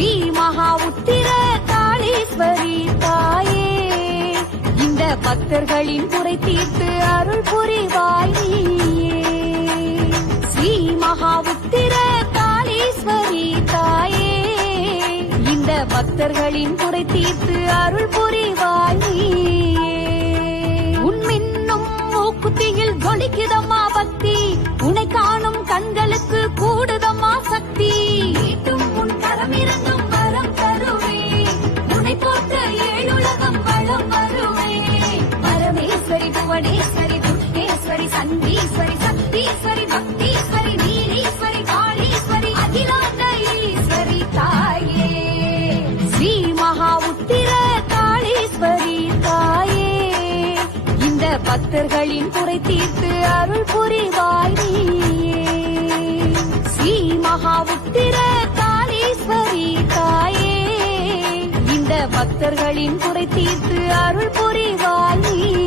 ஸ்ரீ மகா உத்திர காளீஸ்வரி தாயே, இந்த பக்தர்களின் குறை தீர்த்து அருள் புரிவாய் நீயே. ஸ்ரீ மகா உத்திர காளீஸ்வரி தாயே, இந்த பக்தர்களின் குறை தீர்த்து அருள் புரிவாய் நீயே. உன்மின்னும் மூக்குத்தியில் ஜொலிக்குதம்மா பக்தி, உனை காணும் கண்களுக்கு கூடுதம்மா சக்தி. உன் கரம் இருந்தும் வரம் தருவே, உனை போற்ற ஏழுலகம் வளம் வருவே. பரமேஸ்வரி புவனேஸ்வரி புஷ்ணேஸ்வரி சண்டீஸ்வரி சக்தீஸ்வரி பக்தீஸ்வரி நீரீஸ்வரி காளீஸ்வரி அகிலாண்ட ஈஸ்வரி தாயே. ஸ்ரீ மகா உத்திர காளீஸ்வரி தாயே, இந்த பக்தர்களின் குறை தீர்த்து அருள் புரிவாய் நீயே. ஸ்ரீ மகா உத்திர காளீஸ்வரி தாயே, இந்த பக்தர்களின் குறை தீர்த்து அருள் புரிவாய் நீயே.